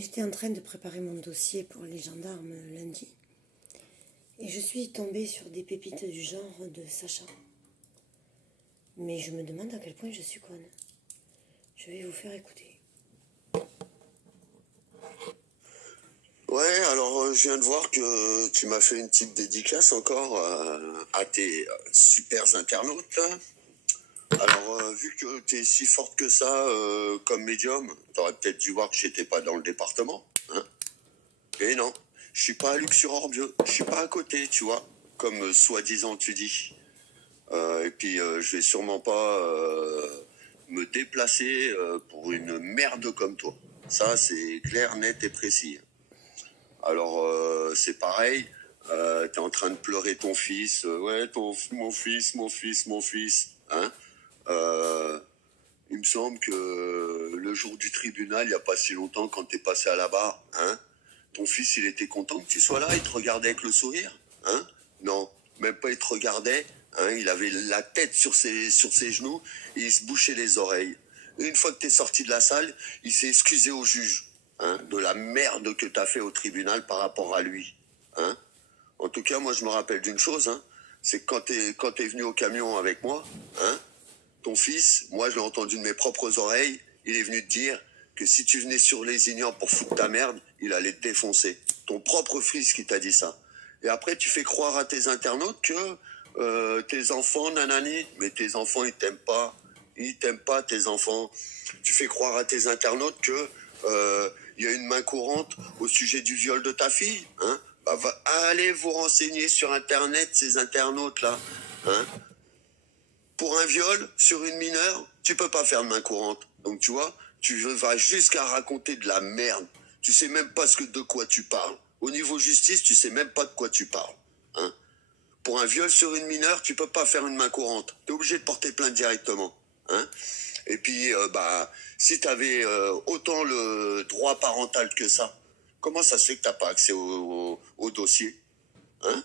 J'étais en train de préparer mon dossier pour les gendarmes lundi et je suis tombée sur des pépites du genre de Sacha. Mais je me demande à quel point je suis conne. Je vais vous faire écouter. Ouais, alors je viens de voir que tu m'as fait une petite dédicace encore à tes super internautes là. Alors vu que t'es si forte que ça comme médium, t'aurais peut-être dû voir que j'étais pas dans le département, hein. Et non, je suis pas à Luxure-Orbieu, je suis pas à côté, tu vois, comme soi-disant tu dis. Et puis je vais sûrement pas me déplacer pour une merde comme toi. Ça c'est clair, net et précis. Alors c'est pareil, t'es en train de pleurer ton fils, ouais, mon fils, hein. Euh, il me semble que le jour du tribunal, il n'y a pas si longtemps, quand t'es passé à la barre, hein, ton fils, il était content que tu sois là, il te regardait avec le sourire, hein. Non, même pas il te regardait, hein, il avait la tête sur ses genoux et il se bouchait les oreilles. Et une fois que t'es sorti de la salle, il s'est excusé au juge, hein, de la merde que t'as fait au tribunal par rapport à lui, hein. En tout cas, moi, je me rappelle d'une chose, hein, c'est que quand t'es venu au camion avec moi, hein, ton fils, moi, je l'ai entendu de mes propres oreilles, il est venu te dire que si tu venais sur les Ignans pour foutre ta merde, il allait te défoncer. Ton propre fils qui t'a dit ça. Et après, tu fais croire à tes internautes que tes enfants, nanani, mais tes enfants, ils t'aiment pas. Ils t'aiment pas, tes enfants. Tu fais croire à tes internautes que il y a une main courante au sujet du viol de ta fille, hein. Bah, allez vous renseigner sur Internet, ces internautes-là, hein. Pour un viol sur une mineure, tu peux pas faire de main courante. Donc tu vois, tu vas jusqu'à raconter de la merde. Tu sais même pas de quoi tu parles. Au niveau justice, tu sais même pas de quoi tu parles, hein. Pour un viol sur une mineure, tu peux pas faire une main courante. T'es obligé de porter plainte directement, hein. Et puis, si t'avais autant le droit parental que ça, comment ça se fait que t'as pas accès au dossier, hein?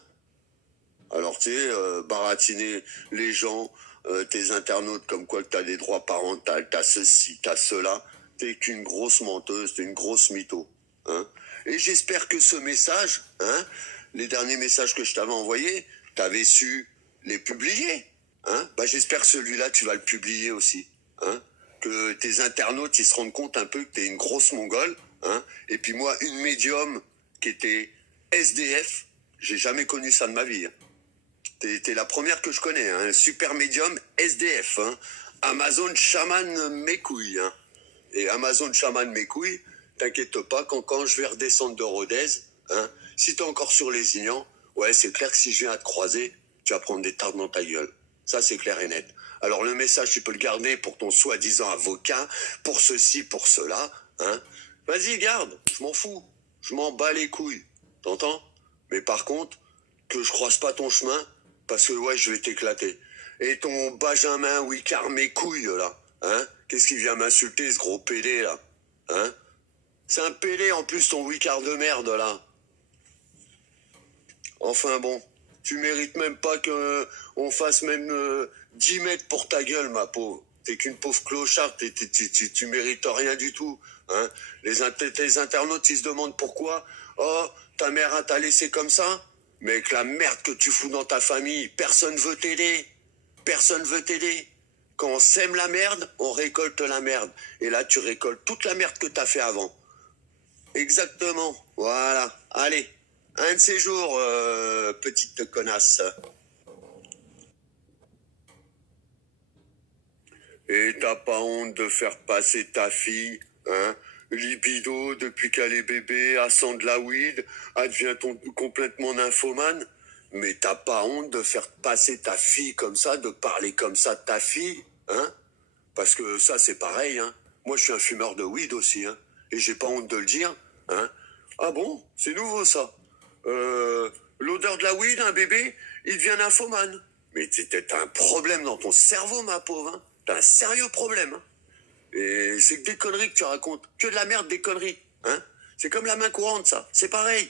Alors, tu sais, baratiner les gens, tes internautes, comme quoi que t'as des droits parentaux, t'as ceci, t'as cela, t'es qu'une grosse menteuse, t'es une grosse mytho, hein. Et j'espère que ce message, hein, les derniers messages que je t'avais envoyés, t'avais su les publier, hein. Bah, j'espère que celui-là, tu vas le publier aussi, hein. Que tes internautes, ils se rendent compte un peu que t'es une grosse mongole, hein. Et puis moi, une médium qui était SDF, j'ai jamais connu ça de ma vie, hein. T'es la première que je connais, hein. Un super médium SDF, hein. Amazon chaman mes couilles, hein. Et Amazon chaman mes couilles, t'inquiète pas, quand je vais redescendre de Rodez, hein, si t'es encore sur les Ignans, ouais, c'est clair que si je viens à te croiser, tu vas prendre des tartes dans ta gueule. Ça, c'est clair et net. Alors le message, tu peux le garder pour ton soi-disant avocat, pour ceci, pour cela, hein. Vas-y, garde, je m'en fous. Je m'en bats les couilles. T'entends? Mais par contre, que je croise pas ton chemin, parce que ouais, je vais t'éclater. Et ton Benjamin Wicard mes couilles, là, hein? Qu'est-ce qu'il vient m'insulter, ce gros pédé, là? Hein? C'est un pédé, en plus, ton Wicard de merde, là. Enfin bon, tu mérites même pas que on fasse même 10 mètres pour ta gueule, ma pauvre. T'es qu'une pauvre clocharde, tu mérites rien du tout, hein? Tes internautes, ils se demandent pourquoi. Oh, ta mère t'a laissé comme ça? Mais avec la merde que tu fous dans ta famille, personne veut t'aider. Personne veut t'aider. Quand on sème la merde, on récolte la merde. Et là, tu récoltes toute la merde que t'as fait avant. Exactement. Voilà. Allez. Un de ces jours, petite connasse. Et t'as pas honte de faire passer ta fille, hein? Libido, depuis qu'elle est bébé, elle sent de la weed, elle devient complètement nymphomane. Mais t'as pas honte de faire passer ta fille comme ça, de parler comme ça de ta fille, hein? Parce que ça, c'est pareil, hein. Moi, je suis un fumeur de weed aussi, hein. Et j'ai pas honte de le dire, hein. Ah bon? C'est nouveau, ça. Euh, L'odeur de la weed, un bébé, il devient nymphomane. Mais t'as un problème dans ton cerveau, ma pauvre, hein. T'as un sérieux problème, hein. Et c'est que des conneries que tu racontes. Que de la merde, des conneries, hein. C'est comme la main courante, ça. C'est pareil.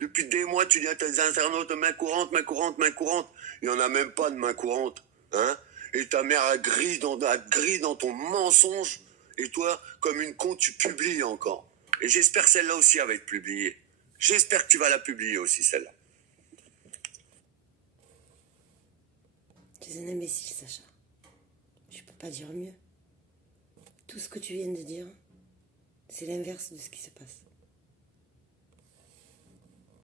Depuis des mois, tu dis à tes internautes main courante, main courante, main courante. Il n'y en a même pas de main courante, hein. Et ta mère a grille dans ton mensonge. Et toi, comme une con, tu publies encore. Et j'espère que celle-là aussi elle va être publiée. J'espère que tu vas la publier aussi, celle-là. Tu es un imbécile, Sacha. Je peux pas dire mieux. Tout ce que tu viens de dire, c'est l'inverse de ce qui se passe.